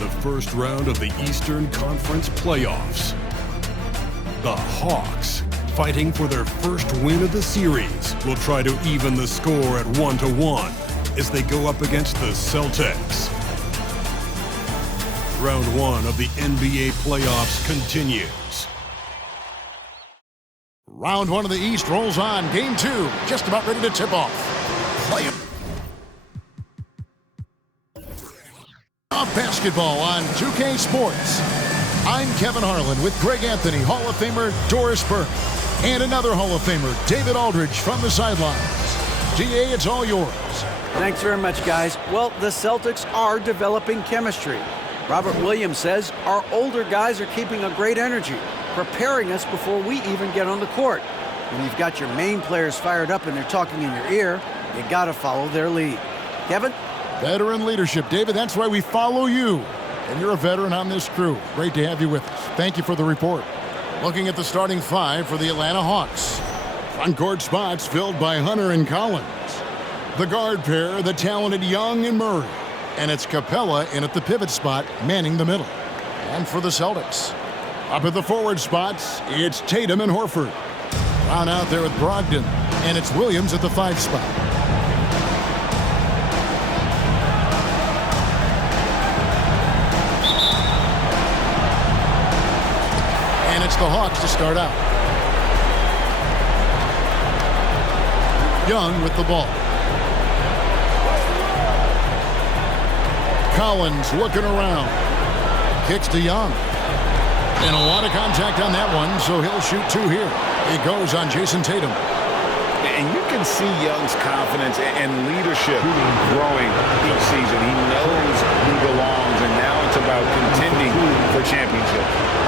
the first round of the Eastern Conference playoffs. The Hawks, fighting for their first win of the series, will try to even the score at 1-1 as they go up against the Celtics. Round 1 of the NBA playoffs continues. Round 1 of the East rolls on. Game 2, just about ready to tip off. Play of basketball on 2K Sports. I'm Kevin Harlan with Greg Anthony, Hall of Famer Doris Burke, and another Hall of Famer, David Aldridge, from the sidelines. DA, it's all yours. Thanks very much, guys. Well, the Celtics are developing chemistry. Robert Williams says our older guys are keeping a great energy, preparing us before we even get on the court. When you've got your main players fired up and they're talking in your ear, you gotta follow their lead. Kevin? Veteran leadership, David. That's why we follow you. And you're a veteran on this crew. Great to have you with us. Thank you for the report. Looking at the starting five for the Atlanta Hawks. Front court spots filled by Hunter and Collins. The guard pair, the talented Young and Murray. And it's Capella in at the pivot spot, manning the middle. And for the Celtics, up at the forward spots, it's Tatum and Horford. Brown out there with Brogdon, and it's Williams at the 5 spot. And it's the Hawks to start out. Young with the ball. Collins looking around. Kicks to Young. And a lot of contact on that one, so he'll shoot 2 here. It goes on Jason Tatum. And you can see Young's confidence and leadership growing each season. He knows he belongs, and now it's about contending for championship.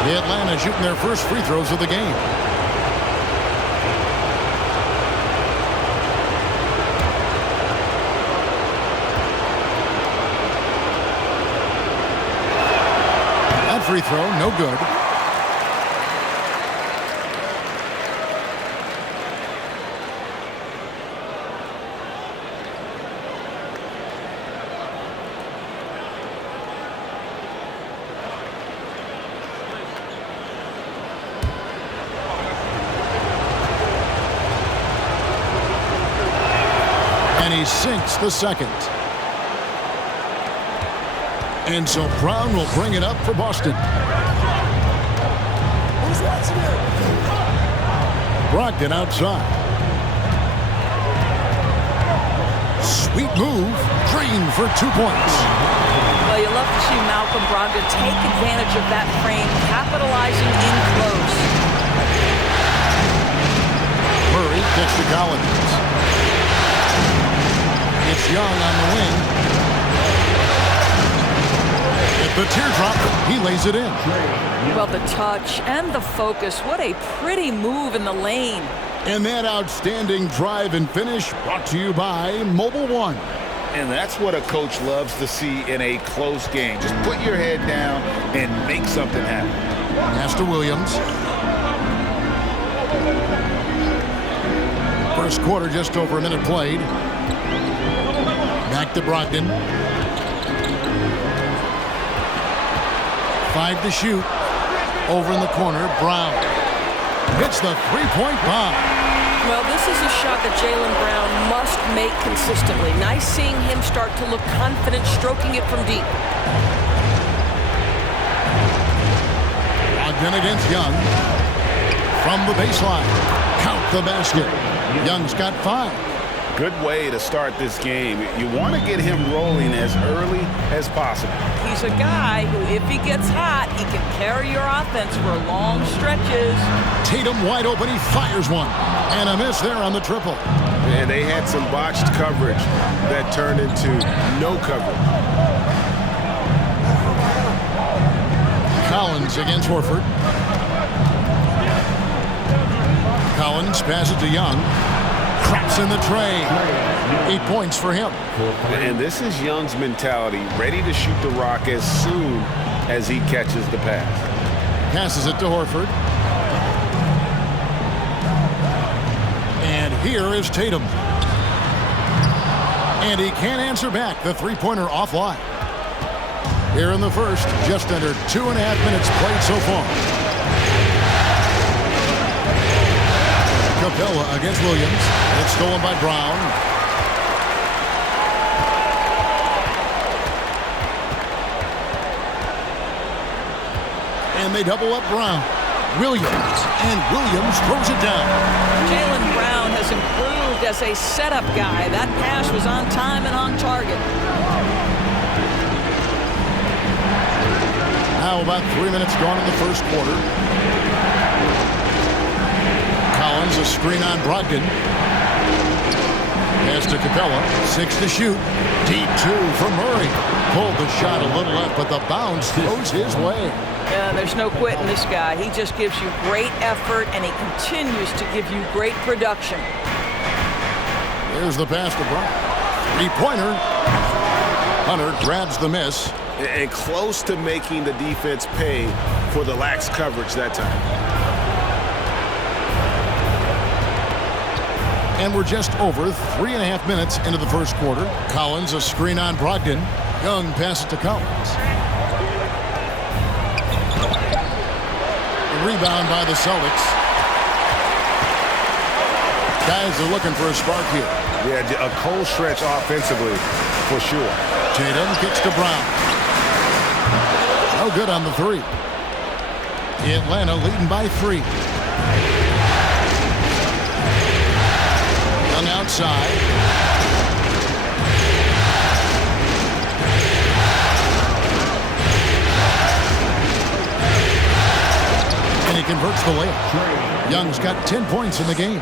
The Atlanta shooting their first free throws of the game. That free throw, no good. And he sinks the second. And so Brown will bring it up for Boston. Brogdon outside. Sweet move. Green for 2 points. Well, you love to see Malcolm Brogdon take advantage of that frame, capitalizing in close. Murray gets to Collins. It's Young on the wing. At the teardrop, he lays it in. Well, the touch and the focus. What a pretty move in the lane. And that outstanding drive and finish brought to you by Mobile One. And that's what a coach loves to see in a close game. Just put your head down and make something happen. Pass to Williams. First quarter, just over a minute played. Back to Brogdon. 5 to shoot. Over in the corner, Brown hits the three-point bomb. Well, this is a shot that Jaylen Brown must make consistently. Nice seeing him start to look confident, stroking it from deep. Brogdon against Young. From the baseline. Count the basket. Young's got 5. Good way to start this game. You want to get him rolling as early as possible. He's a guy who, if he gets hot, he can carry your offense for long stretches. Tatum wide open. He fires one. And a miss there on the triple. And they had some botched coverage that turned into no coverage. Collins against Horford. Collins passes to Young. Traps in the tray. 8 points for him. And this is Young's mentality, ready to shoot the rock as soon as he catches the pass. Passes it to Horford. And here is Tatum. And he can't answer back. The three-pointer offline. Here in the first, just under 2.5 minutes played so far. Capella against Williams. It's stolen by Brown. And they double up Brown. Williams. And Williams throws it down. Jaylen Brown has improved as a setup guy. That pass was on time and on target. Now about 3 minutes gone in the first quarter. Collins, a screen on Brogdon. Pass to Capella. 6 to shoot. Deep 2 for Murray. Pulled the shot a little left, but the bounce goes his way. Yeah, there's no quitting this guy. He just gives you great effort, and he continues to give you great production. Here's the pass to Brown. Three-pointer. Hunter grabs the miss. And close to making the defense pay for the lax coverage that time. And we're just over 3.5 minutes into the first quarter. Collins, a screen on Brogdon. Young passes to Collins. Rebound by the Celtics. Guys are looking for a spark here. Yeah, a cold stretch offensively for sure. Tatum kicks to Brown. No good on the three. Atlanta leading by 3. Young outside. And he converts the layup. Young's got 10 points in the game.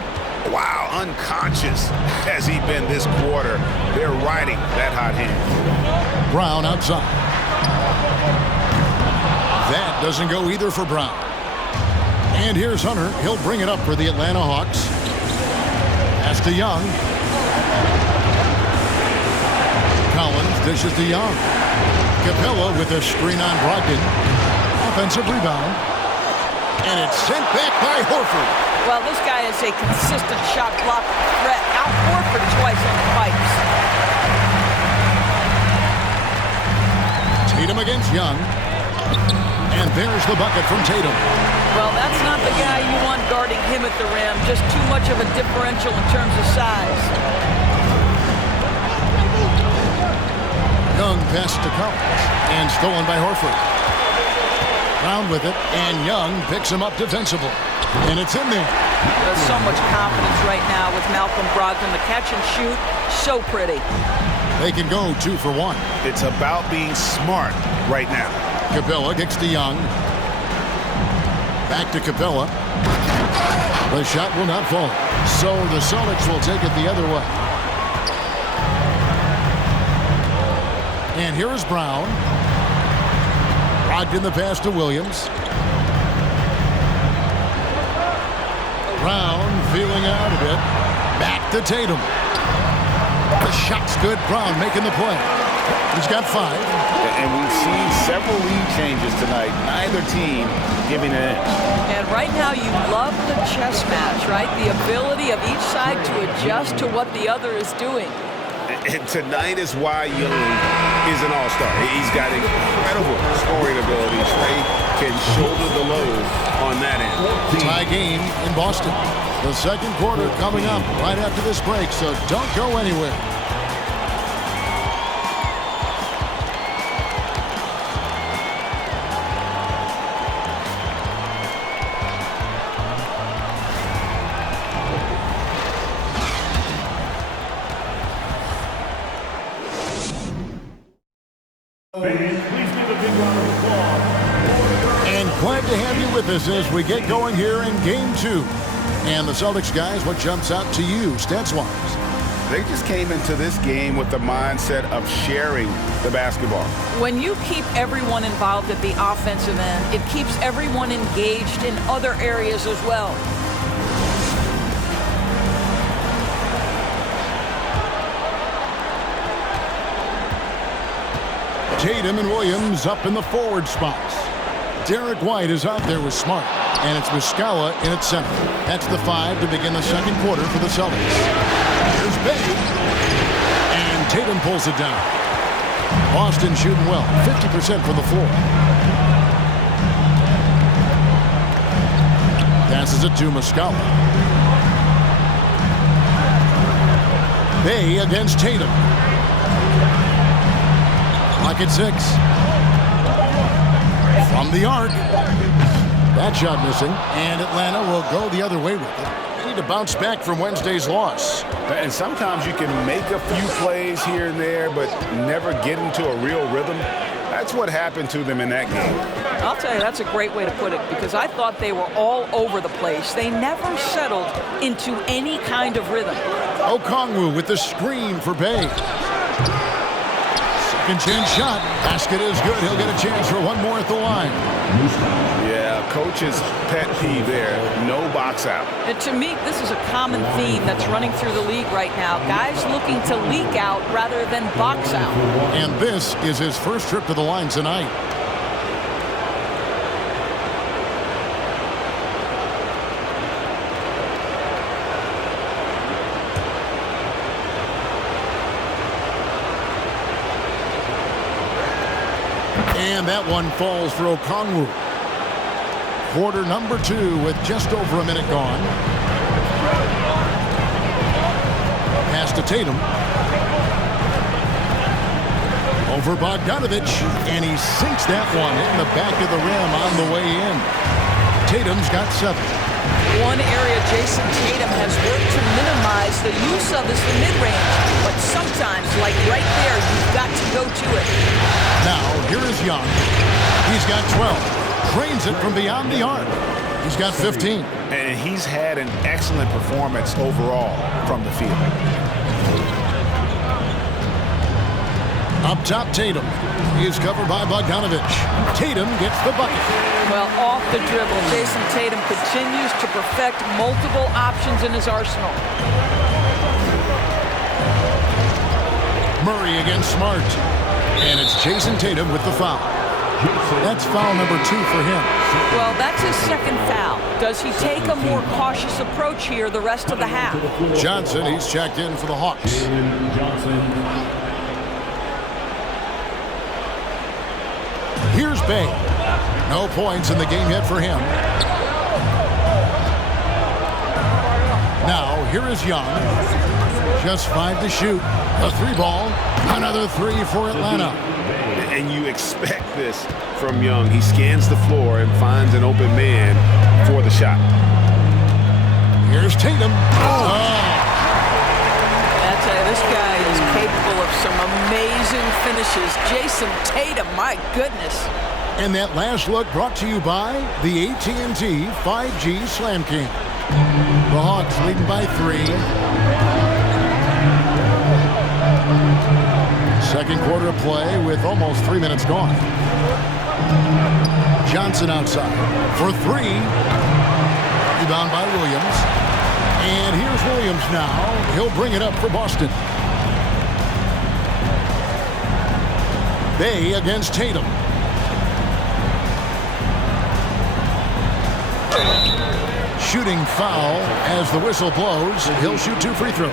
Wow, unconscious has he been this quarter. They're riding that hot hand. Brown outside. That doesn't go either for Brown. And here's Hunter. He'll bring it up for the Atlanta Hawks. Pass to Young. Collins dishes to Young. Capella with a screen on Brogdon. Offensive rebound. And it's sent back by Horford. Well, this guy is a consistent shot block threat. Out Horford twice on the pipes. Tatum against Young. And there's the bucket from Tatum. Well, that's not the guy you want guarding him at the rim. Just too much of a differential in terms of size. Young passes to Collins. And stolen by Horford. Brown with it, and Young picks him up defensively. And it's in there. There's so much confidence right now with Malcolm Brogdon. The catch and shoot, so pretty. They can go 2 for 1. It's about being smart right now. Capella kicks to Young. Back to Capella. The shot will not fall. So the Celtics will take it the other way. And here is Brown. Brogdon the pass to Williams. Brown feeling out a bit. Back to Tatum. The shot's good. Brown making the play. He's got 5. And we've seen several lead changes tonight. Neither team giving an inch. And right now you love the chess match, right? The ability of each side to adjust to what the other is doing. And tonight is why Young is an all-star. He's got incredible scoring ability. Trey can shoulder the load on that end. Tie game in Boston. The second quarter coming up right after this break, so don't go anywhere. And glad to have you with us as we get going here in Game 2. And the Celtics guys, what jumps out to you, stats-wise? They just came into this game with the mindset of sharing the basketball. When you keep everyone involved at the offensive end, it keeps everyone engaged in other areas as well. Tatum and Williams up in the forward spots. Derek White is out there with Smart. And it's Muscala in its center. That's the 5 to begin the second quarter for the Celtics. Here's Bay. And Tatum pulls it down. Boston shooting well, 50% from the floor. Passes it to Muscala. Bay against Tatum. Clock at 6. From the arc. That shot missing. And Atlanta will go the other way with it. They need to bounce back from Wednesday's loss. And sometimes you can make a few plays here and there, but never get into a real rhythm. That's what happened to them in that game. I'll tell you, that's a great way to put it, because I thought they were all over the place. They never settled into any kind of rhythm. Okongwu with the screen for Bay. Second chance shot. Basket is good. He'll get a chance for one more at the line. Yeah, coach's pet peeve there. No box out. And to me, this is a common theme that's running through the league right now. Guys looking to leak out rather than box out. And this is his first trip to the line tonight. And that one falls for Okongwu. Quarter number 2 with just over a minute gone. Pass to Tatum. Over Bogdanovich. And he sinks that one in the back of the rim on the way in. Tatum's got 7. One area Jason Tatum has worked to minimize the use of is the mid-range. But sometimes, like right there, you've got to go to it. Now, here is Young. He's got 12. Drains it from beyond the arc. He's got 15. And he's had an excellent performance overall from the field. Up top, Tatum. He is covered by Bogdanovich. Tatum gets the bucket. Well, off the dribble, Jason Tatum continues to perfect multiple options in his arsenal. Murray against Smart. And it's Jason Tatum with the foul. That's foul number 2 for him. Well, that's his second foul. Does he take a more cautious approach here the rest of the half? Johnson, he's checked in for the Hawks. Here's Bay. No points in the game yet for him. Now, here is Young. Just 5 to shoot. A 3 ball. Another 3 for Atlanta. And you expect this from Young. He scans the floor and finds an open man for the shot. Here's Tatum. I tell you, this guy is capable of some amazing finishes. Jason Tatum, my goodness. And that last look brought to you by the AT&T 5G Slam King. The Hawks leading by 3. Second quarter of play with almost 3 minutes gone. Johnson outside for 3. Rebound by Williams. And here's Williams now. He'll bring it up for Boston. Bay against Tatum. Shooting foul as the whistle blows. He'll shoot 2 free throws.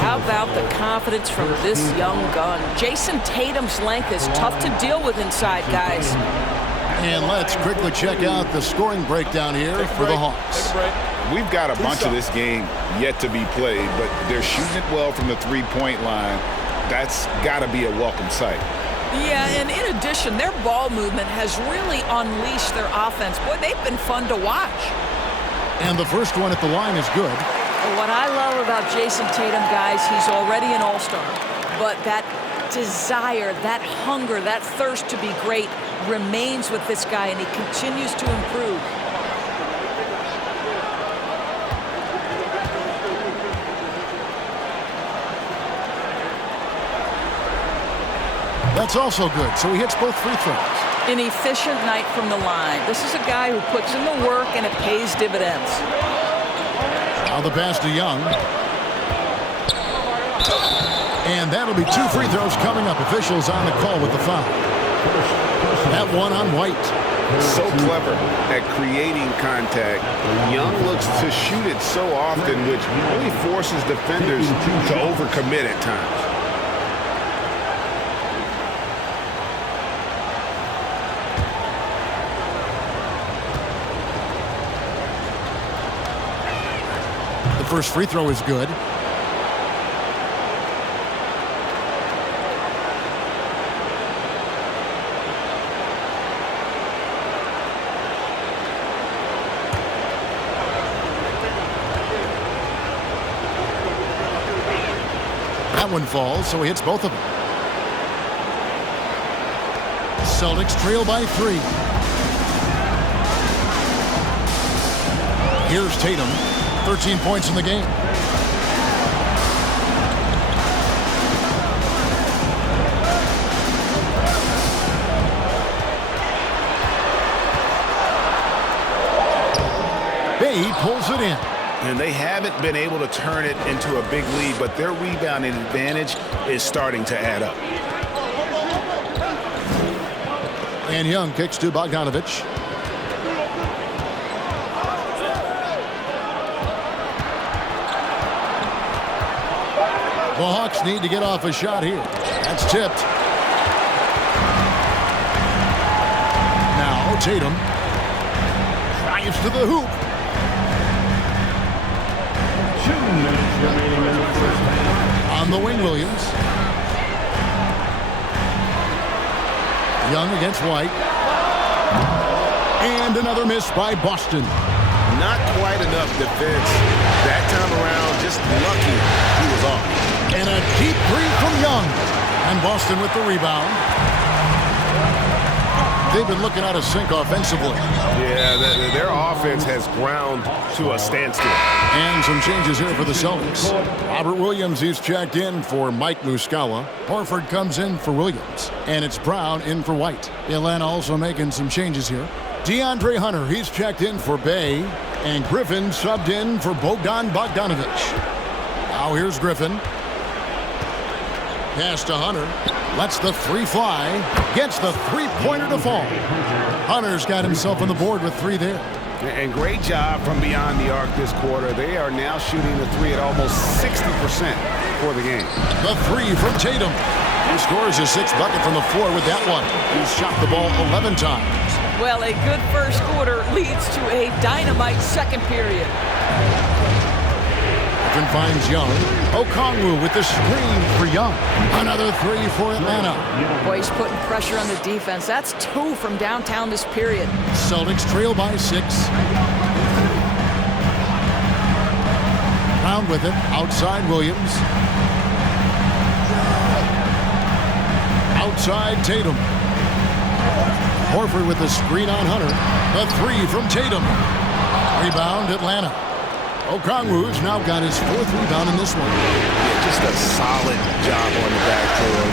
How about the confidence from this young gun? Jason Tatum's length is tough to deal with inside, guys. And let's quickly check out the scoring breakdown here for the Hawks. We've got a bunch of this game yet to be played, but they're shooting it well from the three-point line. That's got to be a welcome sight. Yeah, and in addition, their ball movement has really unleashed their offense. Boy, they've been fun to watch. And the first one at the line is good. What I love about Jason Tatum, guys, he's already an all-star. But that desire, that hunger, that thirst to be great remains with this guy, and he continues to improve. That's also good, so he hits both free throws. An efficient night from the line. This is a guy who puts in the work, and it pays dividends. Now the pass to Young. And that'll be 2 free throws coming up. Officials on the call with the foul. That one on White. So clever at creating contact. Young looks to shoot it so often, which really forces defenders to overcommit at times. first free throw is good. That one falls, so he hits both of them. Celtics trail by 3. Here's Tatum, 13 points in the game. Bay pulls it in. And they haven't been able to turn it into a big lead, but their rebounding advantage is starting to add up. And Young kicks to Bogdanovich. The Hawks need to get off a shot here. That's tipped. Now Tatum drives to the hoop. 2 minutes remaining in the first half. On the wing, Williams. Young against White. And another miss by Boston. Not quite enough defense that time around. Just lucky he was off. And a deep three from Young. And Boston with the rebound. They've been looking out of sync offensively. Yeah, their offense has ground to a standstill. And some changes here for the Celtics. Robert Williams, he's checked in for Mike Muscala. Horford comes in for Williams. And it's Brown in for White. Atlanta also making some changes here. DeAndre Hunter, he's checked in for Bay. And Griffin subbed in for Bogdanovich. Now here's Griffin. Pass to Hunter. Lets the 3 fly. Gets the three-pointer to fall. Hunter's got himself on the board with 3 there. And great job from beyond the arc this quarter. They are now shooting the 3 at almost 60% for the game. The 3 from Tatum. He scores his 6th bucket from the floor with that one. He's shot the ball 11 times. Well, a good first quarter leads to a dynamite second period. Griffin finds Young. Okongwu with the screen for Young. Another 3 for Atlanta. Boy, he's putting pressure on the defense. That's 2 from downtown this period. Celtics trail by 6. Brown with it. Outside Williams. Outside Tatum. Horford with the screen on Hunter. The 3 from Tatum. Rebound Atlanta. Okongwu's now got his 4th rebound in this one. Yeah, just a solid job on the backboard.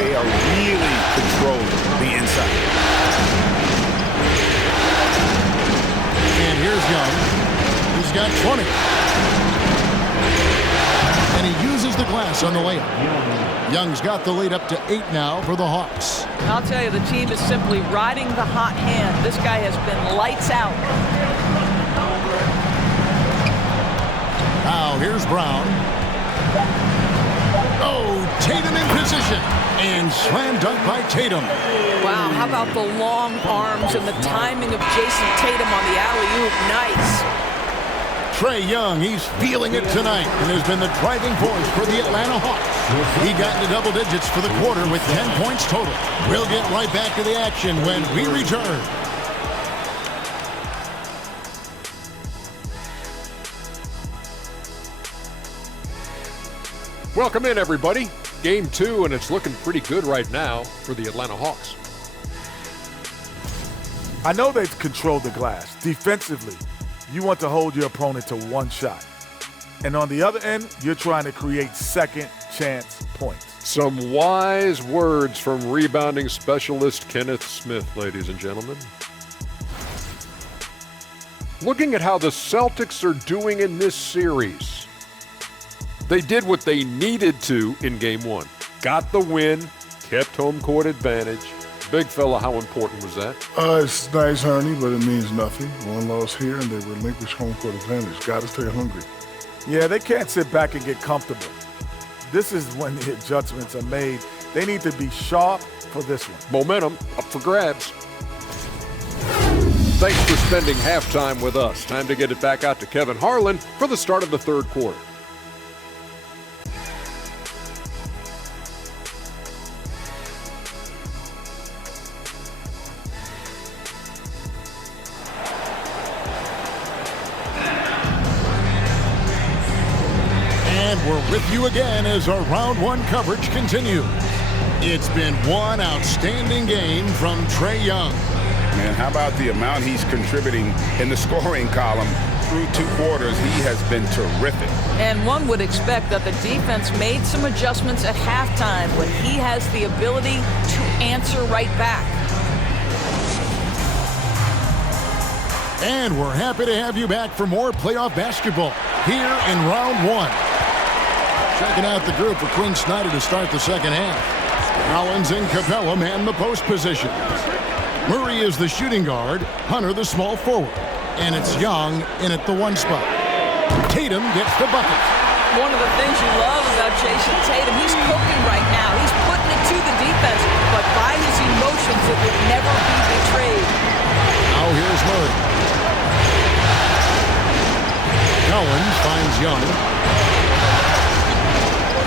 They are really controlling the inside. And here's Young. He's got 20. And he uses the glass on the layup. Young's got the lead up to 8 now for the Hawks. I'll tell you, the team is simply riding the hot hand. This guy has been lights out. Now here's Brown. Oh, Tatum in position. And slam dunk by Tatum. Wow, how about the long arms and the timing of Jason Tatum on the alley-oop? Nice. Trae Young, he's feeling it tonight and has been the driving force for the Atlanta Hawks. He got into double digits for the quarter with 10 points total. We'll get right back to the action when we return. Welcome in, everybody. Game 2, and it's looking pretty good right now for the Atlanta Hawks. I know they've controlled the glass. Defensively, you want to hold your opponent to 1 shot. And on the other end, you're trying to create second chance points. Some wise words from rebounding specialist Kenneth Smith, ladies and gentlemen. Looking at how the Celtics are doing in this series, they did what they needed to in Game 1. Got the win, kept home court advantage. Big fella, how important was that? It's nice, honey, but it means nothing. 1 loss here, and they relinquish home court advantage. Got to stay hungry. Yeah, they can't sit back and get comfortable. This is when the adjustments are made. They need to be sharp for this one. Momentum up for grabs. Thanks for spending halftime with us. Time to get it back out to Kevin Harlan for the start of the third quarter. And we're with you again as our round one coverage continues. It's been one outstanding game from Trae Young. Man, how about the amount he's contributing in the scoring column through 2 quarters? He has been terrific. And one would expect that the defense made some adjustments at halftime, but he has the ability to answer right back. And we're happy to have you back for more playoff basketball here in round one. Checking out the group for Quinn Snyder to start the second half. Collins and Capella man the post position. Murray is the shooting guard, Hunter the small forward. And it's Young in at the 1 spot. Tatum gets the bucket. One of the things you love about Jason Tatum, he's cooking right now. He's putting it to the defense, but by his emotions, it would never be betrayed. Now here's Murray. Collins finds Young.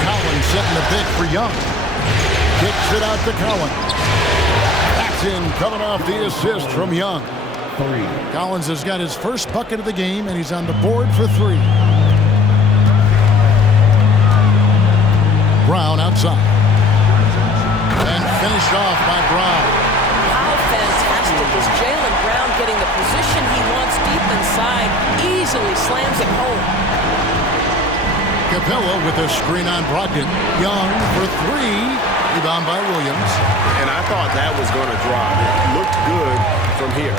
Collins setting the pick for Young. Kicks it out to Collins. That's in, coming off the assist from Young. Collins has got his first bucket of the game, and he's on the board for 3. Brown outside. And finished off by Brown. How fantastic is Jaylen Brown getting the position he wants deep inside, easily slams it home. Capella with a screen on Brogdon. Young for 3. Rebound by Williams. And I thought that was going to drop. It looked good from here.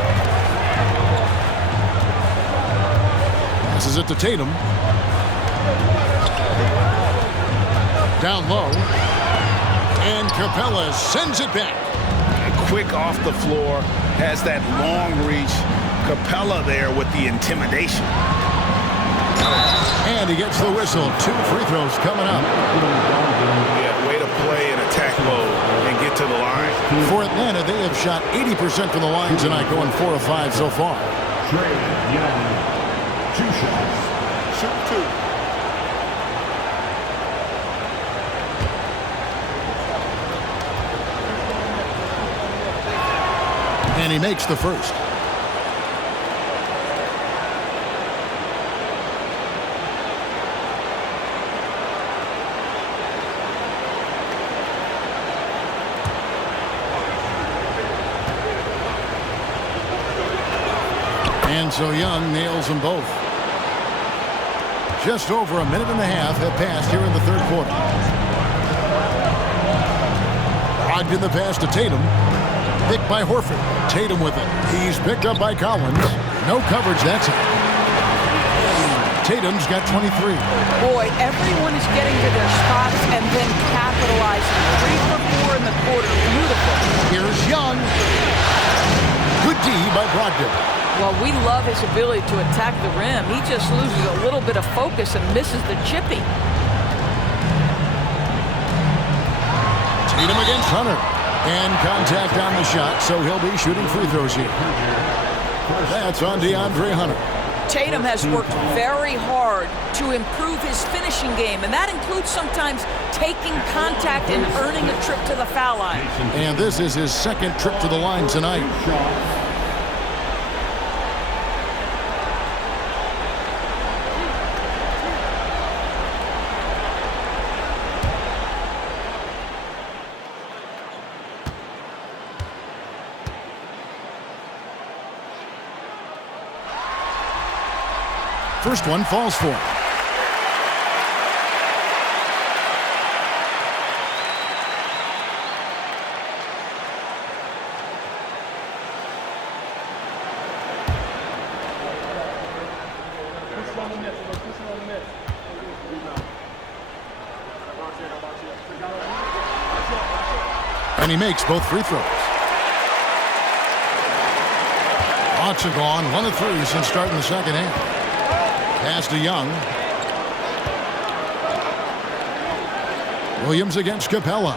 Passes it to Tatum. Down low. And Capella sends it back. Quick off the floor. Has that long reach. Capella there with the intimidation. And he gets the whistle. 2 free throws coming up. Yeah, way to play in attack mode and get to the line. For Atlanta, they have shot 80% from the line tonight, going 4 of 5 so far. Trae Young, 2 shots. Shoot 2. And he makes the first. And so Young nails them both. Just over a minute and a half have passed here in the third quarter. Brogdon the pass to Tatum. Picked by Horford. Tatum with it. He's picked up by Collins. No coverage, that's it. Tatum's got 23. Boy, everyone is getting to their spots and then capitalizing. 3 for 4 in the quarter. Beautiful. Here's Young. Good D by Brogdon. Well, we love his ability to attack the rim. He just loses a little bit of focus and misses the chippy. Tatum against Hunter. And contact on the shot, so he'll be shooting free throws here. That's on DeAndre Hunter. Tatum has worked very hard to improve his finishing game, and that includes sometimes taking contact and earning a trip to the foul line. And this is his second trip to the line tonight. First one falls for him. And he makes both free throws. Lots are gone. 1 of 3 since starting the second half. Pass to Young. Williams against Capella.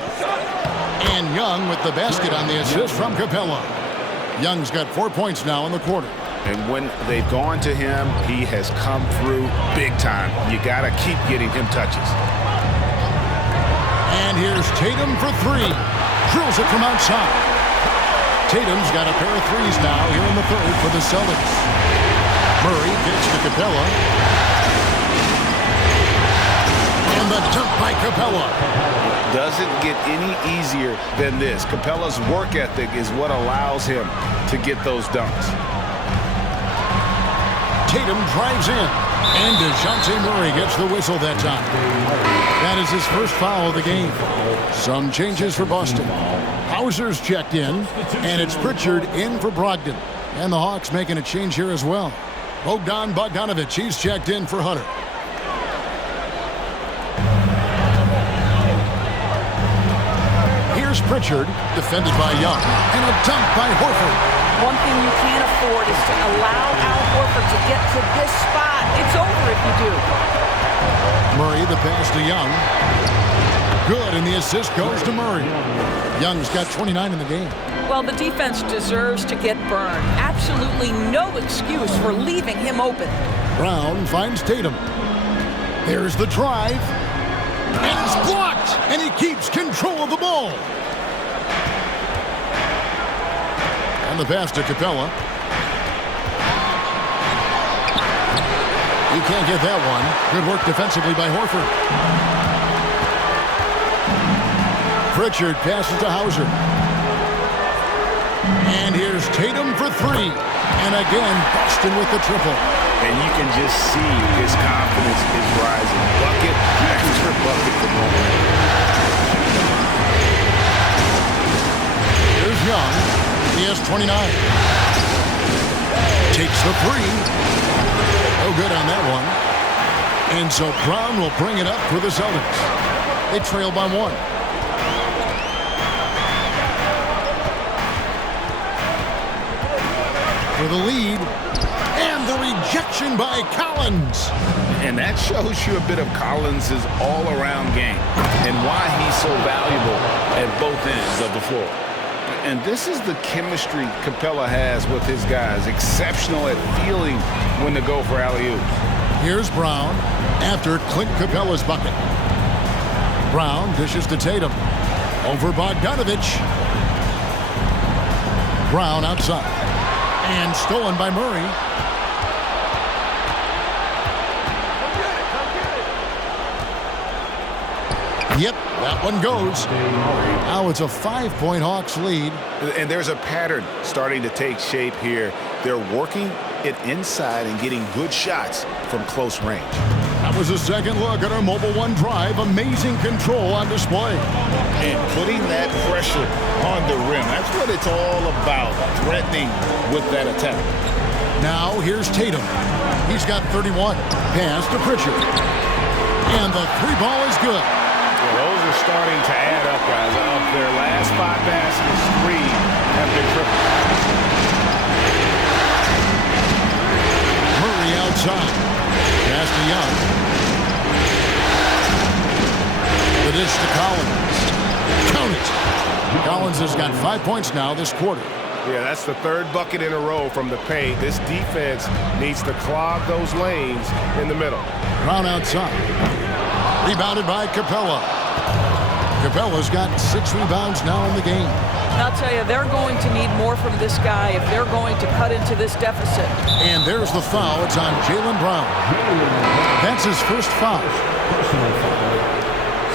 And Young with the basket on the assist from Capella. Young's got 4 points now in the quarter. And when they've gone to him, he has come through big time. You got to keep getting him touches. And here's Tatum for three. Drills it from outside. Tatum's got a pair of threes now here in the third for the Celtics. Murray gets to Capella. And the dunk by Capella. Doesn't get any easier than this. Capella's work ethic is what allows him to get those dunks. Tatum drives in, and DeJounte Murray gets the whistle that time. That is his first foul of the game. Some changes for Boston. Hauser's checked in, and it's Pritchard in for Brogdon. And the Hawks making a change here as well. Bogdan Bogdanović, he's checked in for Hunter. Here's Pritchard, defended by Young, and a dunk by Horford. One thing you can't afford is to allow Al Horford to get to this spot. It's over if you do. Murray, the pass to Young. Good, and the assist goes to Murray. Young's got 29 in the game. Well, the defense deserves to get burned. Absolutely no excuse for leaving him open. Brown finds Tatum. There's the drive. And it's blocked, and he keeps control of the ball. And the pass to Capella. He can't get that one. Good work defensively by Horford. Pritchard passes to Hauser. And here's Tatum for three. And again, Boston with the triple. And you can just see his confidence is rising. Bucket after bucket for moment. Here's Young. He has 29. Takes the three. No good on that one. And so Brown will bring it up for the Celtics. They trail by one. For the lead. And the rejection by Collins. And that shows you a bit of Collins' all-around game and why he's so valuable at both ends of the floor. And this is the chemistry Capella has with his guys. Exceptional at feeling when to go for alley-oop. Here's Brown after Clint Capella's bucket. Brown dishes to Tatum. Over Bogdanović. Brown outside. And stolen by Murray. Yep, that one goes. Now it's a 5-point Hawks lead. And there's a pattern starting to take shape here. They're working it inside and getting good shots from close range. That was a second look at our Mobile One drive. Amazing control on display. And putting that pressure on the rim. That's what it's all about, threatening with that attack. Now here's Tatum. He's got 31. Pass to Pritchard. And the three ball is good. Well, those are starting to add up, guys. Of their last 5 baskets, 3 have been triple. Murray outside. Pass to Young. The dish to Collins. Count it. Collins has got 5 points now this quarter. Yeah, that's the 3rd bucket in a row from the paint. This defense needs to clog those lanes in the middle. Brown outside. Rebounded by Capella. Capella's got 6 rebounds now in the game. I'll tell you, they're going to need more from this guy if they're going to cut into this deficit. And there's the foul. It's on Jaylen Brown. That's his first foul. Personal foul.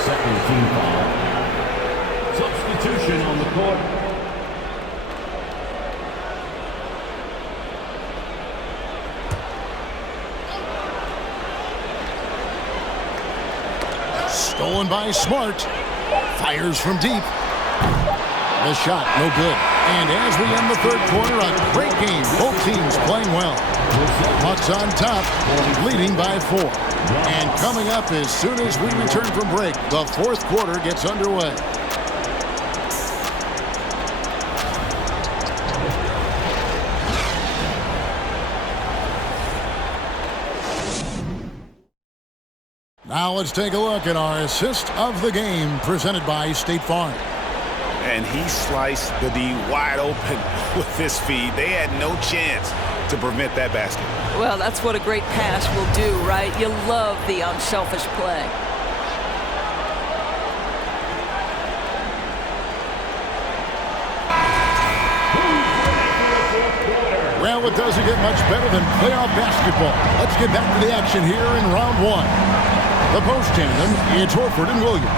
Second team foul. Substitution on the court. Stolen by Smart. Fires from deep. The shot, no good. And as we end the 3rd quarter, a great game. Both teams playing well. Hawks on top, leading by 4. And coming up as soon as we return from break, the 4th quarter gets underway. Now let's take a look at our assist of the game presented by State Farm. and he sliced the D wide open with his feet. They had no chance to prevent that basket. Well, that's what a great pass will do, right? You love the unselfish play. Well, it doesn't get much better than playoff basketball. Let's get back to the action here in round one. The post tandem, it's Horford and Williams.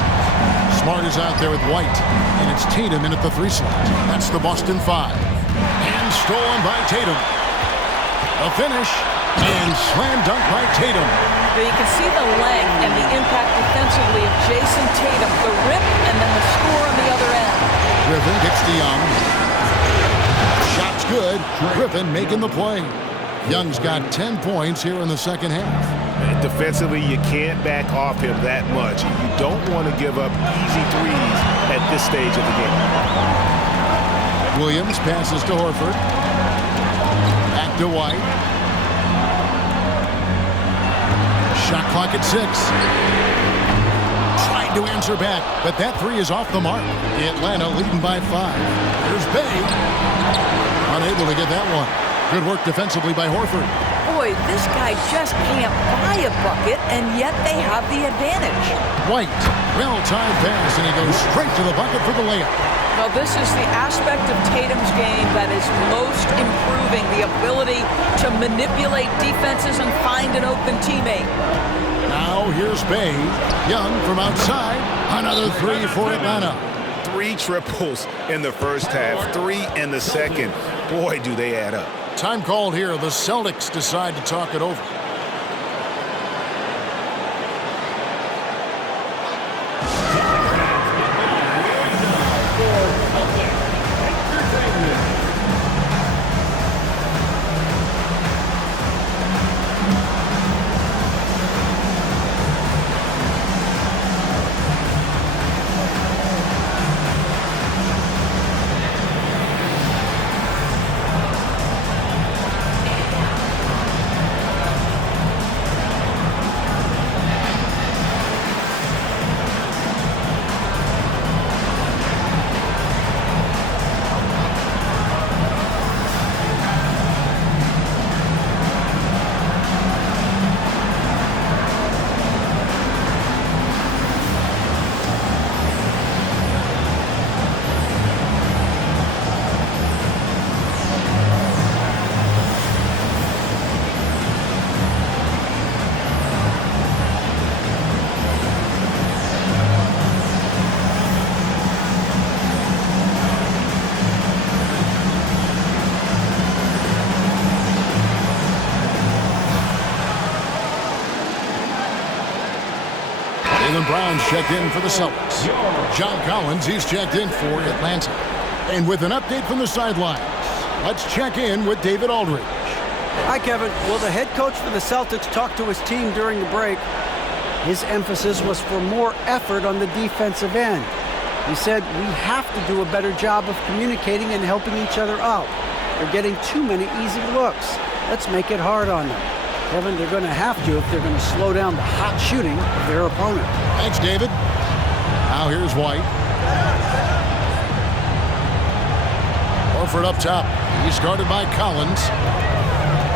Smart is out there with White, and it's Tatum in at the 3 slot. That's the Boston 5. And stolen by Tatum. A finish, and slam dunk by Tatum. But you can see the length and the impact defensively of Jason Tatum. The rip and then the score on the other end. Griffin gets to Young. Shot's good. Griffin making the play. Young's got 10 points here in the second half. Defensively, you can't back off him that much. You don't want to give up easy threes at this stage of the game. Williams passes to Horford. Back to White. Shot clock at 6. Tried to answer back, but that 3 is off the mark. Atlanta leading by 5. Here's Bay. Unable to get that one. Good work defensively by Horford. Boy, this guy just can't buy a bucket, and yet they have the advantage. White, well-timed pass, and he goes straight to the bucket for the layup. Well, this is the aspect of Tatum's game that is most improving, the ability to manipulate defenses and find an open teammate. Now here's Bay. Young from outside. Another 3 for Atlanta. 3 triples in the first half, 3 in the second. Boy, do they add up. Time called here. The Celtics decide to talk it over. Brown's checked in for the Celtics. John Collins, he's checked in for Atlanta. And with an update from the sidelines, let's check in with David Aldridge. Hi, Kevin. Well, the head coach for the Celtics talked to his team during the break. His emphasis was for more effort on the defensive end. He said, we have to do a better job of communicating and helping each other out. They're getting too many easy looks. Let's make it hard on them. Kevin, they're going to have to if they're going to slow down the hot shooting of their opponent. Thanks, David. Now here's White. Horford up top. He's guarded by Collins.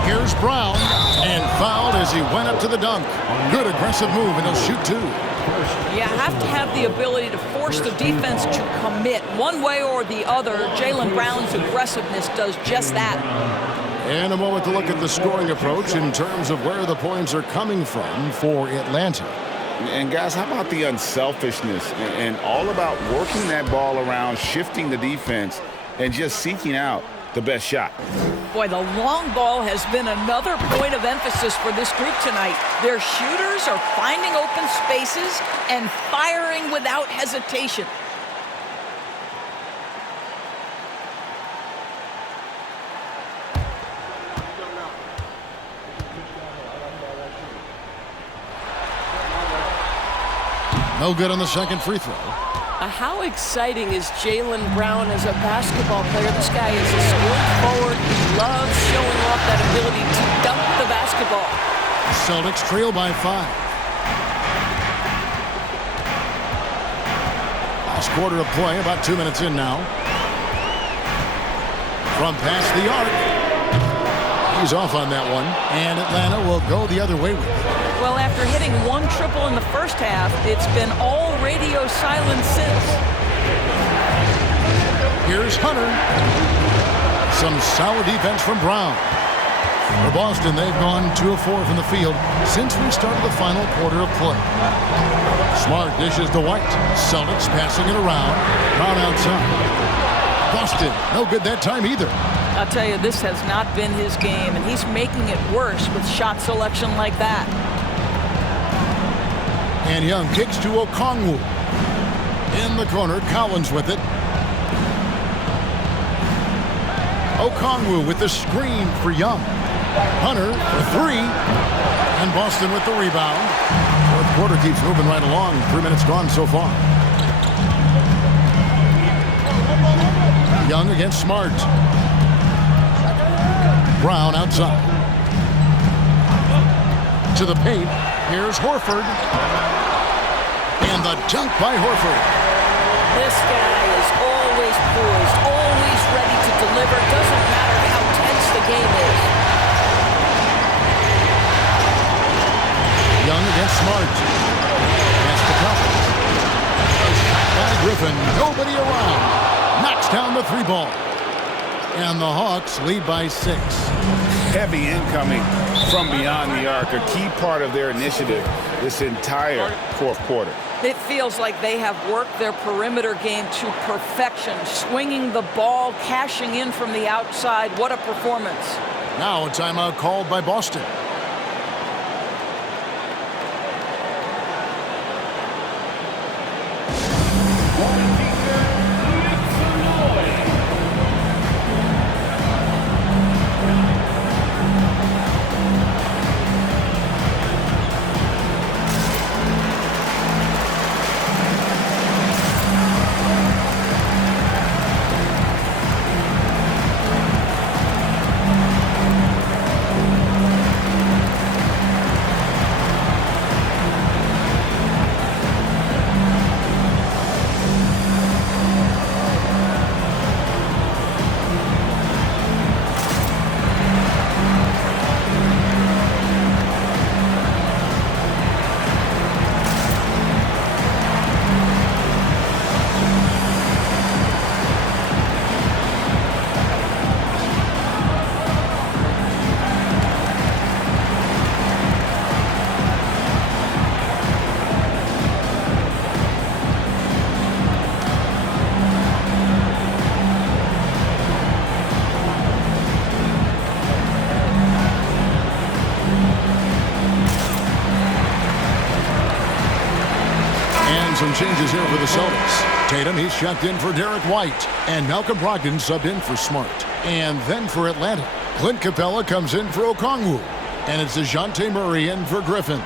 Here's Brown. And fouled as he went up to the dunk. Good aggressive move, and he'll shoot 2. You have to have the ability to force the defense to commit one way or the other. Jaylen Brown's aggressiveness does just that. And a moment to look at the scoring approach in terms of where the points are coming from for Atlanta. And guys, how about the unselfishness and all about working that ball around, shifting the defense, and just seeking out the best shot? Boy, the long ball has been another point of emphasis for this group tonight. Their shooters are finding open spaces and firing without hesitation. No good on the second free throw. How exciting is Jaylen Brown as a basketball player? This guy is a skilled forward. He loves showing off that ability to dunk the basketball. Celtics trail by 5. Last quarter of play, about 2 minutes in now. From past the arc. He's off on that one. And Atlanta will go the other way with it. Well, after hitting one triple in the first half, it's been all radio silence since. Here's Hunter. Some solid defense from Brown. For Boston, they've gone 2 of 4 from the field since we started the final quarter of play. Smart dishes to White. Celtics passing it around. Brown outside. Boston, no good that time either. I'll tell you, this has not been his game, and he's making it worse with shot selection like that. And Young kicks to Okongwu. In the corner, Collins with it. Okongwu with the screen for Young. Hunter for 3. And Boston with the rebound. Fourth quarter keeps moving right along. 3 minutes gone so far. Young against Smart. Brown outside. To the paint. Here's Horford. And the dunk by Horford. This guy is always poised, always ready to deliver. Doesn't matter how tense the game is. Young against Smart. Pass to Collins. By Griffin. Nobody around. Knocks down the 3 ball. And the Hawks lead by 6. Heavy incoming from beyond the arc, a key part of their initiative this entire fourth quarter. It feels like they have worked their perimeter game to perfection, swinging the ball, cashing in from the outside. What a performance. Now a timeout called by Boston. Some changes here for the Celtics. Tatum, he's checked in for Derek White. And Malcolm Brogdon subbed in for Smart. And then for Atlanta, Clint Capella comes in for Okongwu. And it's DeJounte Murray in for Griffin.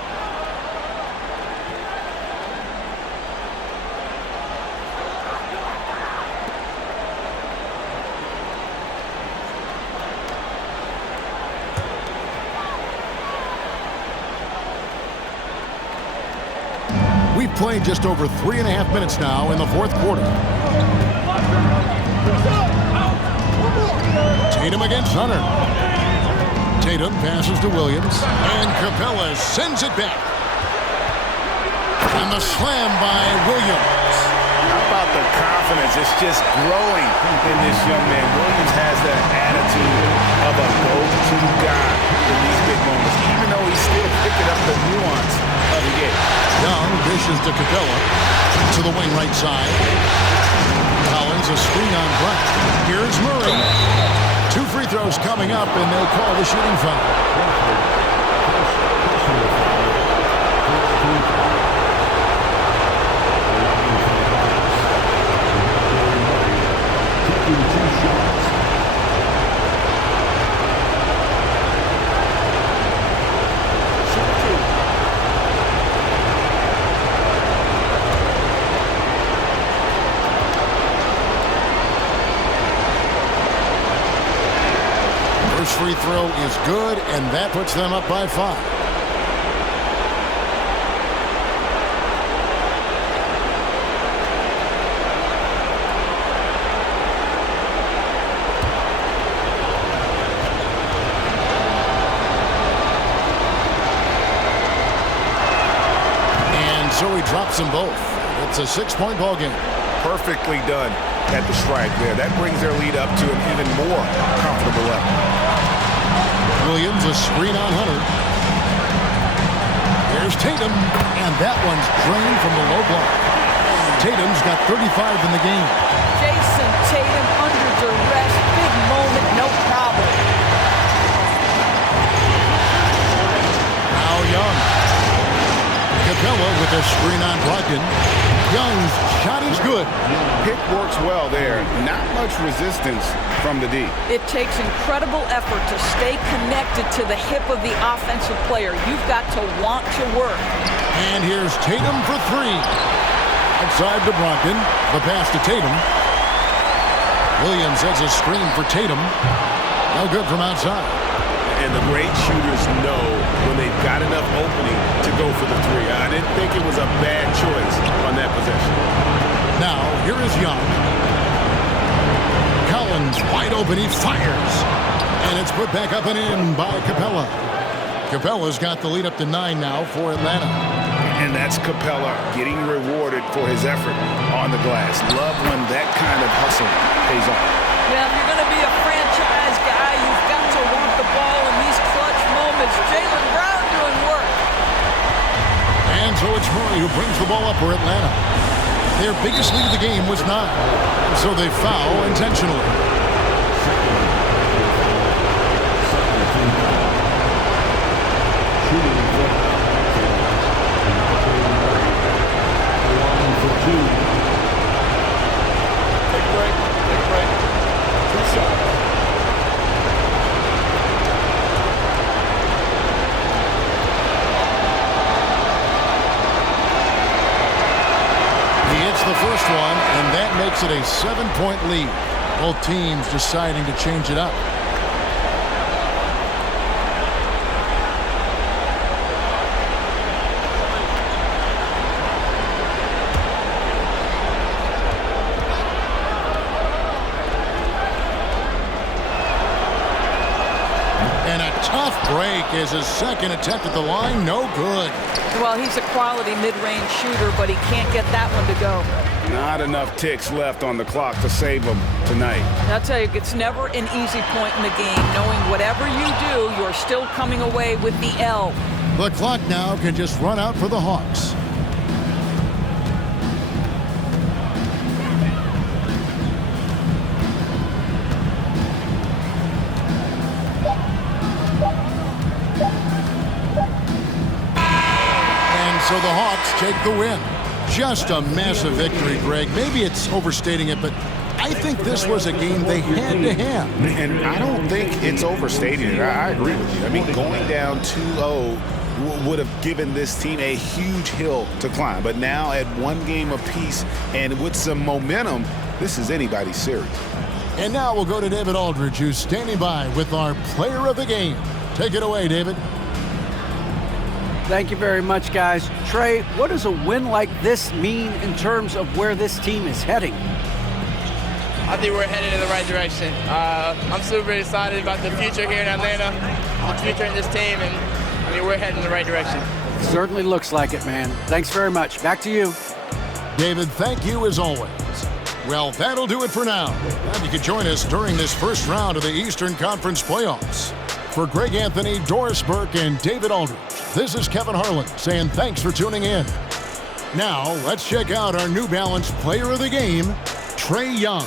We've played just over 3.5 minutes now in the fourth quarter. Tatum against Hunter. Tatum passes to Williams. And Capella sends it back. And the slam by Williams. How about the confidence? It's just growing in this young man. Williams has that attitude of a go-to guy in these big moments, even though he's still picking up the nuance of the game. Young dishes to Capella. To the wing right side. Collins a screen on Brown. Here's Murray. 2 free throws coming up, and they'll call the shooting foul. Free throw is good, and that puts them up by 5. drops them both. It's a 6-point ball game. Perfectly done at the strike there. That brings their lead up to an even more comfortable level. Williams, a screen on Hunter. Here's Tatum, and that one's drained from the low block. Tatum's got 35 in the game. Jason Tatum under duress. Big moment, no problem. Now Young. Capella with a screen on Brogdon. Young's shot is good. Pick works well there. Not much resistance from the D. It takes incredible effort to stay connected to the hip of the offensive player. You've got to want to work. And here's Tatum for three. Outside to Brogdon. The pass to Tatum. Williams has a screen for Tatum. No good from outside. And the great shooters know when they've got enough opening to go for the three. I didn't think it was a bad choice on that possession. Now, here is Young. Collins wide open. He fires. And it's put back up and in by Capella. Capella's got the lead up to 9 now for Atlanta. And that's Capella getting rewarded for his effort on the glass. Love when that kind of hustle pays off. Yeah, if you're going to be a franchise guy, you've got to want the ball in these clutch moments. Jaylen Brown doing work. And so it's Murray who brings the ball up for Atlanta. Their biggest lead of the game was 9. So they foul intentionally. The first one, and that makes it a 7-point lead. Both teams deciding to change it up. And a tough break is his second attempt at the line. No good. Well, he's a quality mid-range shooter, but he can't get that one to go. Not enough ticks left on the clock to save him tonight. I'll tell you, it's never an easy point in the game, knowing whatever you do, you're still coming away with the L. The clock now can just run out for the Hawks. So the Hawks take the win. Just a massive victory, Greg. Maybe it's overstating it, but I think this was a game they had to have. And I don't think it's overstating it. I agree with you. I mean, going down 2-0 would have given this team a huge hill to climb. But now at 1 game apiece and with some momentum, this is anybody's series. And now we'll go to David Aldridge, who's standing by with our player of the game. Take it away, David. Thank you very much, guys. Trey, what does a win like this mean in terms of where this team is heading? I think we're headed in the right direction. I'm super excited about the future here in Atlanta, the future in this team, and I mean, we're heading in the right direction. Certainly looks like it, man. Thanks very much. Back to you. David, thank you as always. Well, that'll do it for now. Glad you could join us during this first round of the Eastern Conference playoffs. For Greg Anthony, Doris Burke, and David Aldridge, this is Kevin Harlan saying thanks for tuning in. Now, let's check out our New Balance player of the game, Trae Young.